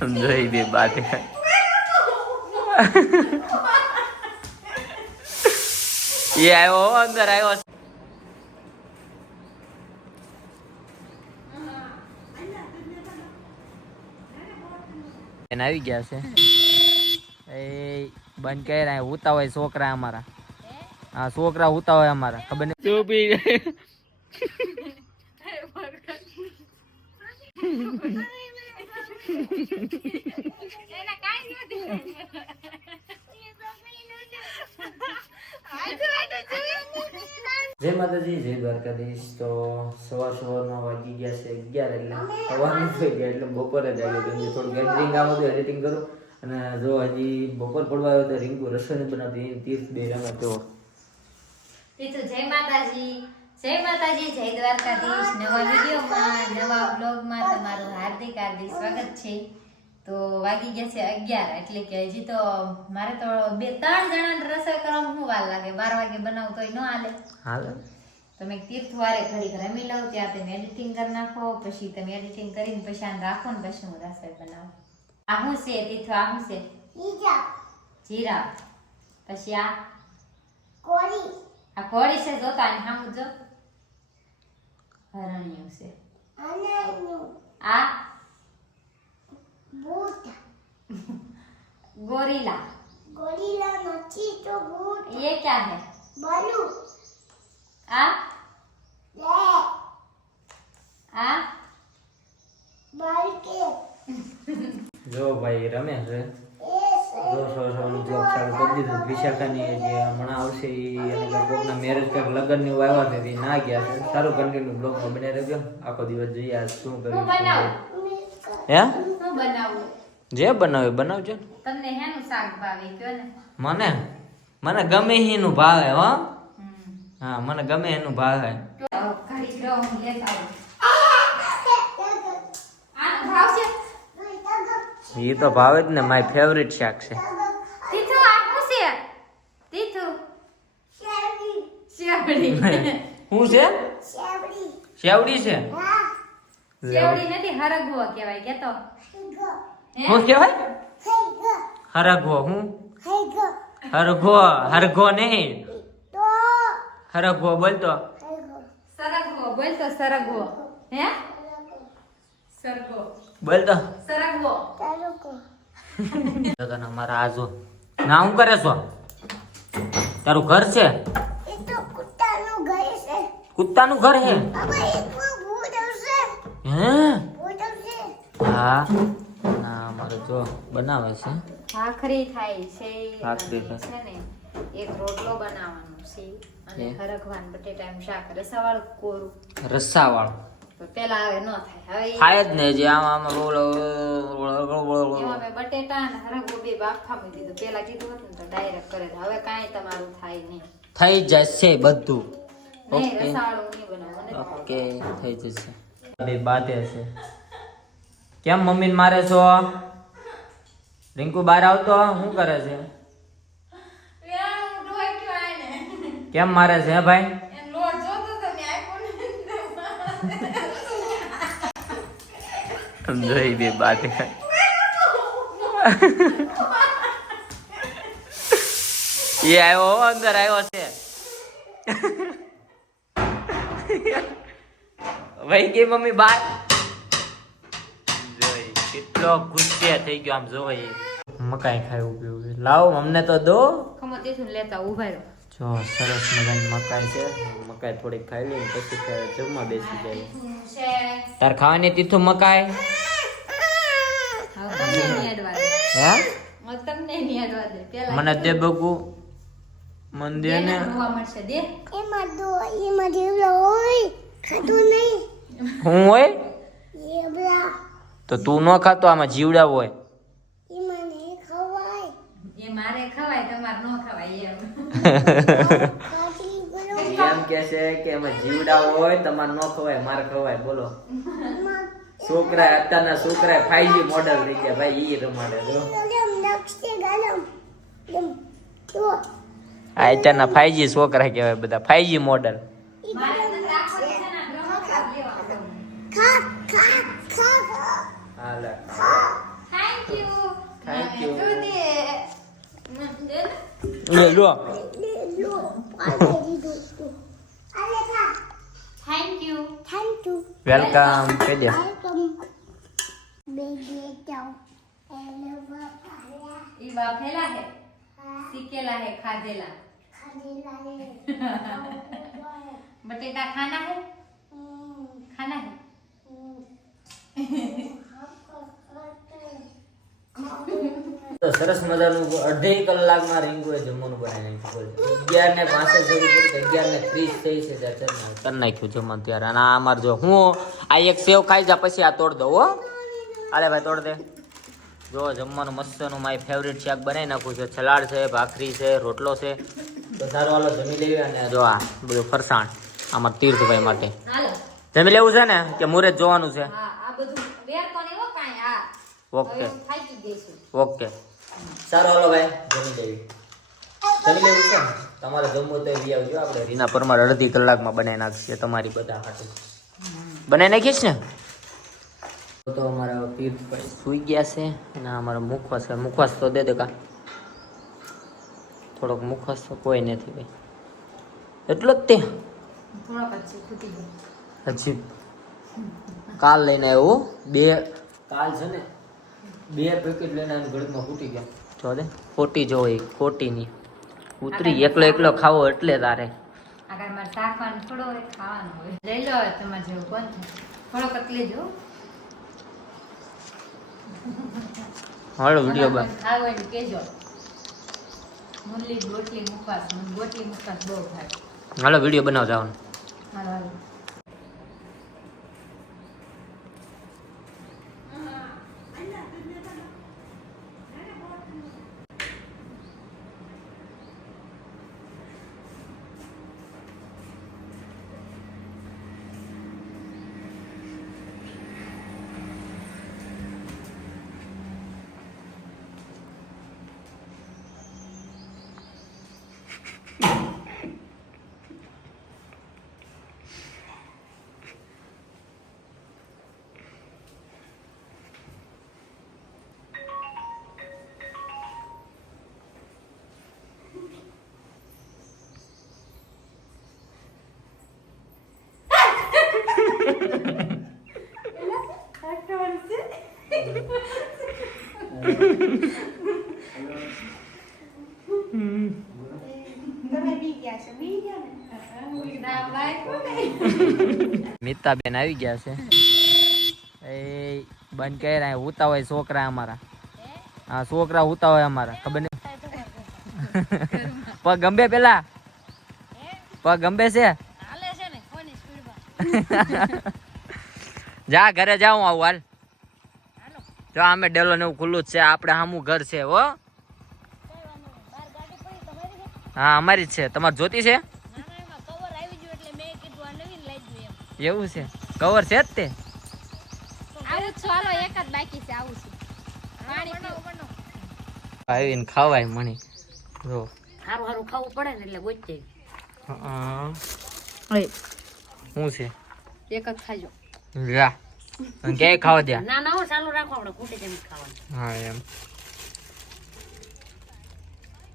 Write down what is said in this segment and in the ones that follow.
જોઈ બે બાત એ આવ્યો અંદર આવ્યો એને આવી ગયા છે એ બંધ કરી રહ્યા ઉતા હોય છોકરા અમારા હા છોકરા ઉતા હોય અમારા ખબર નહીં ચૂપી જય માતાજી જય દ્વારકાધીશ તો સવારમાં વાગી ગયા છે 11 એટલે સવારનું થઈ ગયા એટલે બપોરે જ આવ્યો કેમ કે થોડું ગેધરિંગ કામ હતું એડિટિંગ કરું અને જો હજી બપોર પડવા આવ્યો તો રીંકુ રસોઈ બનાવતી તીર્થ બે રમે તો જય માતાજી જય દ્વારકાધીશ નવા વિડીયોમાં નવા બ્લોગમાં તમારું હાર્દિક સ્વાગત છે તો વાગી ગયા છે 11 એટલે કે હજી તો મારે તો 2-3 જણાને રસોઈ કરવામાં શું વાર લાગે 12 વાગે બનાવું તોય ન હાલે તમે તીર્થવારે ઘડી રમી લઉં ત્યાં તમે એડિટિંગ કરી નાખો પછી તમે એડિટિંગ કરીને પછી આને રાખો ને પછી હું રસોઈ બનાવું આ શું છે તીર્થ આ શું છે જીરા પછી આ કોળી છે જોતા આને સામું જો હરણિયું છે આ गोरिल्ला નથી તો ભૂત ये क्या है બાલુ आ લે आ બાલકે જો ભાઈ રમે છે એ જો સોનું જોબ ચાલુ કરી દીધું વિશાખાની જે હમણાં આવશે એ અને કોકના મેરેજ કે લગ્ન ની આવ્યા છે એ ના ગયા છે સારું કન્ટિન્યુ બ્લોગમાં બને રહેજો આખો દિવસ જોઈએ આ શું કર્યું હે શું બનાવું જે બનાવે બનાવજો તમને હેનું શાક ભાવે કયો ને મને ગમે એનું ભાવે હો હા મને ગમે એનું ભાવે ઘડી રહો હું લેતા આવું આનો ભાવ છે એ તો ભાવે જ ને માય ફેવરિટ શાક છે તીથુ આ શું છે તીથુ શેવડી શેવડી શું છે શેવડી શેવડી છે હા શેવડી નથી હરગવો કહેવાય કે તો ગો શું કહેવાય હે ગો હરગવો હું હે ગો હરગો નહીં તો હરગવો બોલતો હે ગો સરગવો બોલ તો સરગવો હે સરગવો બોલતો સરગવો તારો કો લગન અમારા આજો ના હું કરે છો તારું ઘર છે એ તો કુત્તાનું ઘર છે કુત્તાનું ઘર હે બાબા એકમાં ભૂત આવશે હે ભૂત આવશે હા ના અમારે જો બનાવે છે ભાખરી થાય છે ભાખરી અને છે ને એક રોટલો બનાવવાનો છે અને હરગવાન બટેટાનું શાક રસાવાળું કોરું રસ્સાવાળો તો પેલા હવે ન થાય હવે થાય જ ને જે આમાં બોલો એમાં મેં બટેટા અને હરગવો બે બાફા મૂકી દીધું પેલા કીધું હતું ને તો ડાયરેક્ટ કરે હવે કાંઈ તમારું થાય નહીં થઈ જશે બધું નહીં રસાવાળું નહીં બનાવવાનું ઓકે થઈ જશે બે બાતે છે કેમ મમ્મીને મારે છો રિંકુ બહાર આવતો શું કરે છે કેમ મારે છે હે ભાઈ જોઈ બે બાત એ આવ્યો અંદર આવ્યો છે ભાઈ કે મમ્મી બાર જોઈ કેટલો ગુસ્સે થઈ ગયો આમ જોવાય મકાઈ ખાવું પીવું લાવો અમને તો દો ખમો તેથી લેતા ઉભા રહો જો સરસ મજાની મકાઈ છે મકાઈ થોડીક ખાઈ લઈએ પછી જમવા બેસી જાય તાર ખાવાની તીથું મકાઈ હવે તમને નહીં અડવા દે હે હવે તમને નહીં અડવા દે પેલા મને દે બકુ મન દે ને જોવા મળશે દે એમાં જેવડો હોય ખાતું નહીં હું હોય એવડા તો તું ન ખાતો આમાં જીવડા હોય એમાં નહીં ખવાય એ મારે ખવાય તમારે ન ખવાય એમ ખાતી બોલો એમ કે છે કે એમાં જીવડા હોય તમારે ન ખવાય મારે ખવાય બોલો છોકરા અત્યારના છોકરા 5G મોડેલ થઈ ગયા ભાઈ ઈ રમાડે જો ગલમ લક્ષે ગલમ તો આ અત્યારના 5G છોકરા કહેવાય બધા 5G મોડેલ મારે તો રાખવા છે ને ગ્રહ લેવા ખા ખા ખા હાલે ખાઈ થેન્ક યુ. Thank you. તું દે. દે ને. લે લો લો પાડે દીધું તું આલે ખા thank you. Thank you welcome કહી દે વેલકમ બેબી જાઓ હેલો બાપા ઈ વાફેલા હે सीखेला है खादेला ખાધેલા રે बटेटा खाना है खाना है તો સરસ મજાનું અઢી કલાકમાં રીંગુએ જમવાનું બનાવી નાખ્યું 11:65 થઈ છે 11:30 થઈ છે ત્યાં કરી નાખ્યું જમવાનું ત્યારે અને આ અમાર જો હું આ એક સેવ ખાઈ જા પછી આ તોડ દઉં હો આલે ભાઈ તોડ દે જો જમવાનું મસ્તનું મારી ફેવરિટ શાક બનાવી નાખું છે સલાડ છે ભાખરી છે રોટલો છે તો સારું હાલો જમી લેવી અને જો આ બધું ફરસાણ આમાં તીર્થભાઈ માટે હાલો જમી લેવું છે ને કે મુહૂર્ત જોવાનું છે હા આ બધું વેર કોને હો કાઈ આ ઓકે થાકી ગઈશું ઓકે સારું હાલો ભાઈ જમી લેવી જમી લેવું છે ને? તમારે જમવું તો લઈ આવજો આપણે રીના પરમાર અડધી કલાકમાં બનાવી નાખશે તમારી બધા હાટુ બનાવી નાખીશ ને તો અમારા તીર્થભાઈ સુઈ ગયા છે અને અમારો મુખવાસ છે મુખવાસ તો દે દે કા થોડોક મુખવાસ તો કોઈ નથી ભાઈ એટલો જ તે થોડા પછી ખૂટી ગયું હજી કાલ લઈને આવ્યો બે કાલ છે ને 2 પેકેટ લઈને આવીને ઘડીમાં ફૂટી ગયા જો દે ખોટી જો એ ખોટીની ઉતરી એકલો ખાવો એટલે તારે આગળ મારે શાકવાનું થોડો હોય ખાવાનું હોય લઈ લો હવે તમારે જેવું કોણ થોડો કતલી જો હાલો વિડીયો બા ખાવ હોય ને કેજો મુરલી ગોટલી મુખવાસ ગોટલી મુખવાસ બહુ ખાય હાલો વિડીયો બનાવ જવાનું હાલો હાલો મિતાબેન આવી ગયા છે એ બંધ કર્યા ઉતા હોય છોકરા અમારા હા છોકરા ઉતા હોય અમારા ખબર નહીં પગ ગંભે પેલા પગ ગંભે છે જા ઘરે જાઉં આવું હાલ જો અમે ડેલો ને એવું ખુલ્લું જ છે આપણે સામું ઘર છે હો હા અમારી જ છે તમારે જોતી છે એવું છે કવર છે જ તે આવીને ખાવાય મણી જો સારું સારું ખાવું પડે ને એટલે ગોચે શું છે એક જ ખાજો લા અને ક્યાંય ખાવા દે ના ના હો ચાલુ રાખો આપણે ખૂટે તેમ જ ખાવાનું હા એમ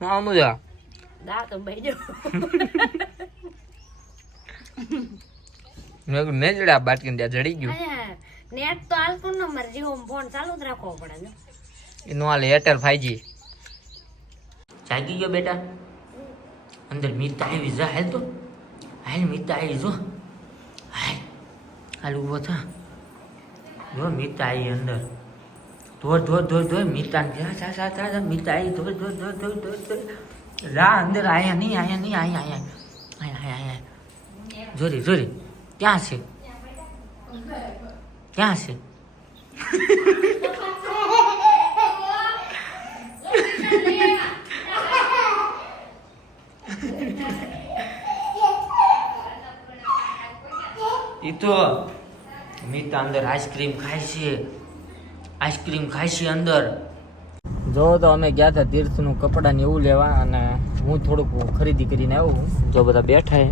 હા મુજા દાળ તો બેજો મેં ને જડા બાટકીને ત્યાં જડી ગયું નેટ તો હાલતું ને મારે જીવો ફોન ચાલુ જ રાખવો પડે ને એનું હાલ એરટેલ 5G જાગી ગયો બેટા અંદર મીતા આવી જા હાલ તો હાલ મીતા આવી જો હાલ હાલ ઉભો થા જો મીતા આવી અંદર ધોર મીતા મીતા આવી ધોર રા અંદર આયા નહીં આયા જોરી ક્યાં છે ક્યાં છે ઈ તો મીતા અંદર આઈસ્ક્રીમ ખાય છે અંદર જો તો અમે ગયા હતા તીર્થનું કપડાં ને એવું લેવા અને હું થોડુંક ખરીદી કરીને આવ્યો જો બધા બેઠા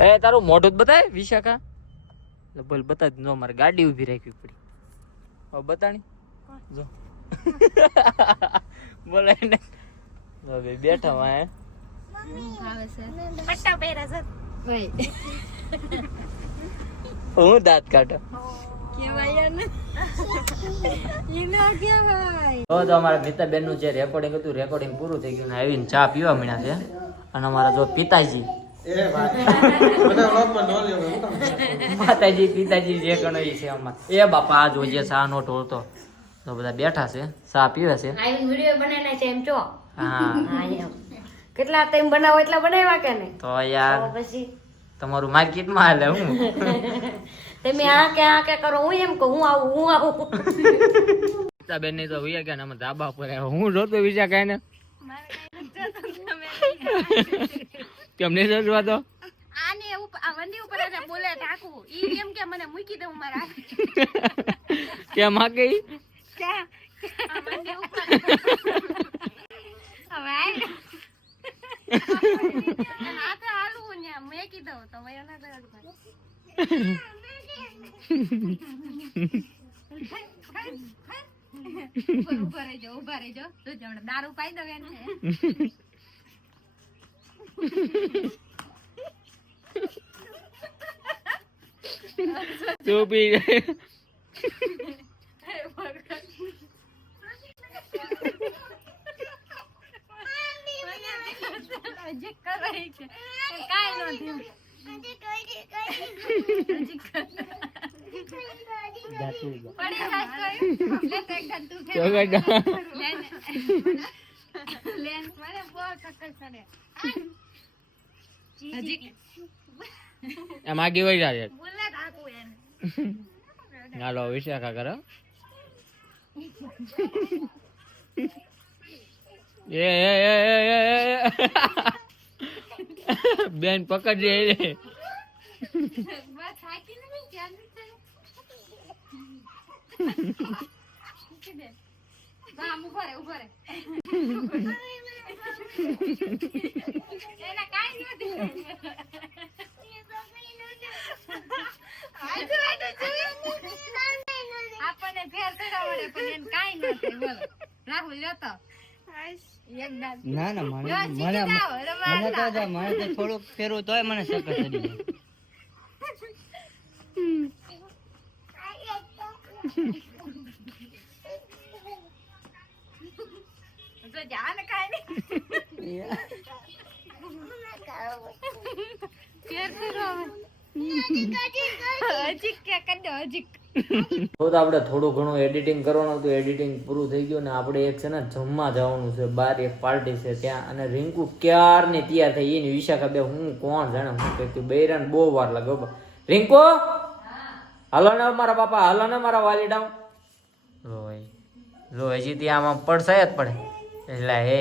એ તારું મોઢું જ બતાય વિશાખા બોલ બતા જો મારે ગાડી ઊભી રાખવી પડી હવે બતાણી જો બોલાય ને હવે બેઠા વાય આવે છે પટ્ટા પહેરા છે ભાઈ હું દાંત કાઢો કેવાય ને ઈનો કેવાય તો અમારા મિતાબેન નું જે રેકોર્ડિંગ હતું રેકોર્ડિંગ પૂરું થઈ ગયું ને આવીને ચા પીવા મળ્યા છે અને અમારા જો પિતાજી માતાજી પિતાજી જે ગણો ઈ છે અમાર એ બાપા આ જોઈએ ચા નો ઢોળતો તો બધા બેઠા છે ચા પીવે છે આવીને વિડિયો બનાવીને છે એમ છો હા હા એમ કેટલા ટાઈમ બનાવો એટલા બનાવ્યા કે નહીં તો યાર પછી તમારું માર્કેટમાં હાલે હું તમે આ કે કરો હું એમ કહું હું આવું બેન ની તો હોઈ ગયા ને અમે ધાબા પર આવ્યા હું જોતો વિચાર કઈ ને કેમ નહીં જોવા તો આને આ વંડી ઉપર એને બોલે ઢાકું ઈ એમ કે મને મૂકી દે હું મારા કેમ આ ગઈ ક્યાં આ વંડી ઉપર હવે હાથે હાલવું ને મેં કીધું તો મેં ના ઉભા રહેજો તો જણ દારૂ પાઈ દો એને ચૂપી હજી કરાય છે કાઈ નથી પડી જાય લે તો એકદમ તું ફેર લેન મને બહુ ચક્કર ચડે હજી એમ આગી વહી જાય બોલે ઢાકું એને હાલો વિશાખા કરો એ બેન પકડજે બસ થાકી નહીં ધ્યાન દે ગામ ઉભો રે એના કાઈ નથી આપણને ફેર ચડાવડે પણ એને કાઈ નથી બોલો રાહુલ લેતો ના ના મને તો થોડુંક ફેરવું તોય મને સકત ચડી જાય તો જાન કાઈ નહીં ફેર હજી કે કડો હજી તો આપણે થોડું ઘણું એડિટિંગ કરવાનું હતું એડિટિંગ પૂરું થઈ ગયું ને આપણે એક છે ને જમવા જવાનું છે બહાર એક પાર્ટી છે ત્યાં અને રિંકુ ક્યારની તૈયાર થઈ એની વિશાખા બે હું કોણ જાણે હું કહેતું બૈરાને બહુ વાર લાગે રિંકુ હાલો ને મારા બાપા હાલો ને મારા વાલીડા લો હજી ત્યાં આમાં પડશે જ પડે એટલે હે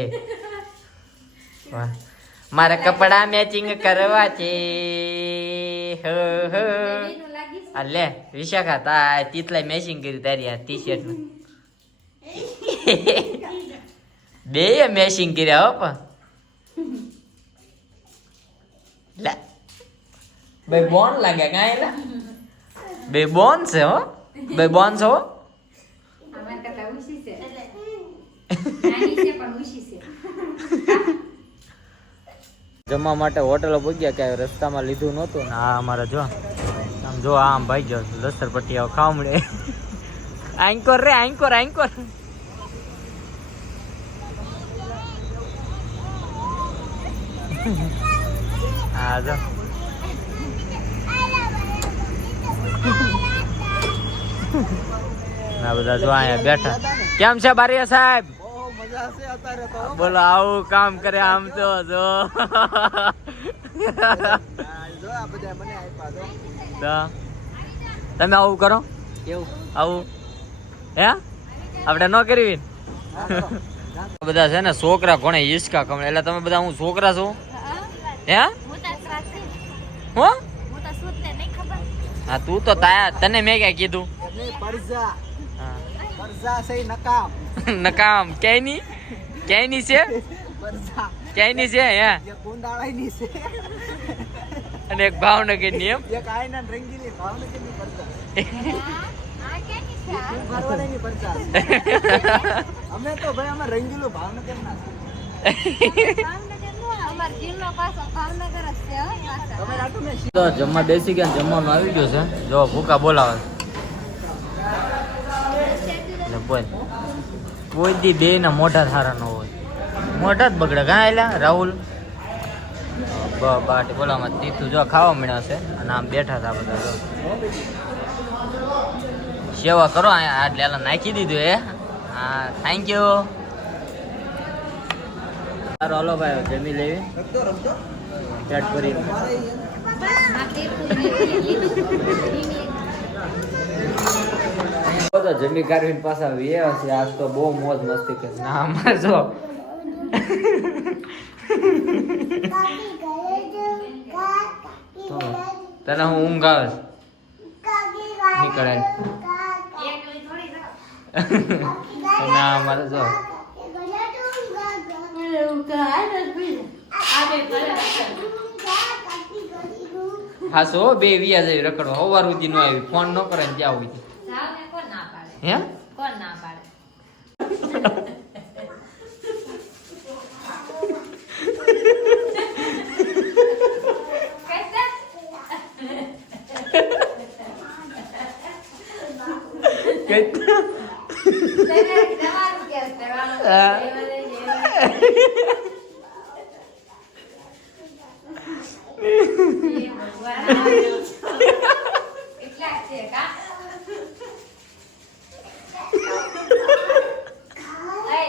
વાહ મારા કપડા મેચિંગ કરવા છે આ લે વિશાખા તા તીતલા મેચિંગ કરી તારી આ ટી શર્ટ બે મેચિંગ કર્યા હો પણ લે બે બોન લાગે કાંઈ લા બે બોન છે હો બે બોન છે હો અમાર કરતા ઊંચી છે નાની છે પણ ઊંચી છે જમવા માટે હોટલો પહોંચ્યા કે રસ્તામાં લીધું નહોતું ને આ અમારે જો આમ જો આમ ભાઈ જો લસર પટ્ટી આવ ખાવા મળે આંકોર રે આંકોર હા જો ના બધા જો અહીંયા બેઠા કેમ છે બારિયા સાહેબ બોલો આવું કામ કરે આમ તો જો તમે આવું કરો કેવું આવું હે આપણે ન કરવી બધા છે ને છોકરા કોણે હિસકા કમળે એટલે તમે બધા હું છોકરા છો હે હો હા તું તો તને મેં ક્યાં કીધું નકામ ક્યાંય ની છે હે અને એક ભાવનગર ની એમ અમે તો ભાઈ અમાર રંગીલું ભાવનગર ના અમાર જિલ્લો પાછો ભાવનગર જ છે હો પાછા. તો જમવા બેસી ગયા, જમવાનું આવી ગયું છે. જો ભૂકા બોલાવે ને બોલ. કોઈ દી બે ના મોઢા સારા ન હોય, મોઢા જ બગડે. કાં એલા રાહુલ બાટી બોલામાં તીથું જો ખાવા મળ્યા છે અને આમ બેઠા હતા બધા. જો સેવા કરો અહીંયા એટલે એલા નાખી દીધું એ. હા થેન્ક યુ. સારું હાલો ભાઈ જમી લેવી પેટ ભરી. તો જમી કાઢવીને પાછા વ્યા છે. આજ તો બહુ મોજ મસ્તી કરે. ના આમાં જો તને હું ઊંઘ આવે નીકળે ના અમારે જો હા સો બે વ્યા જાય રખડવા. સવાર સુધી ન આવી, ફોન ન કરે ને ત્યાં સુધી. જાવ ને કોણ ના પાડે? હે કોણ ના પાડે? તમારું કેસ એટલા છે કા? એ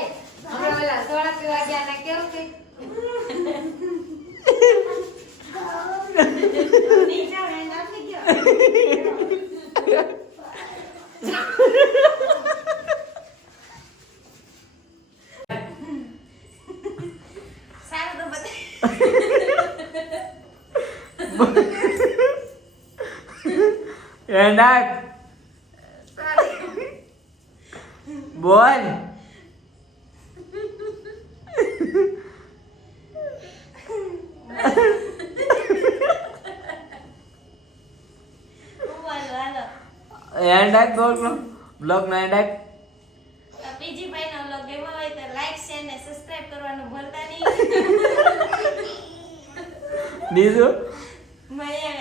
હમણાં ઓલા સોડા પીવા ગયા ને કેવું કે નીચા વે નાખી ગયો. સારું તો બતાય. એનાક બોલ. એન્ડ બ્લોગ નો એન્ડ પીજી ભાઈ નો વ્લોગ ગમ્યો હોય તો લાઈક શેર ને સબસ્ક્રાઇબ કરવાનું ભૂલતા નહીં. બીજું મળીએ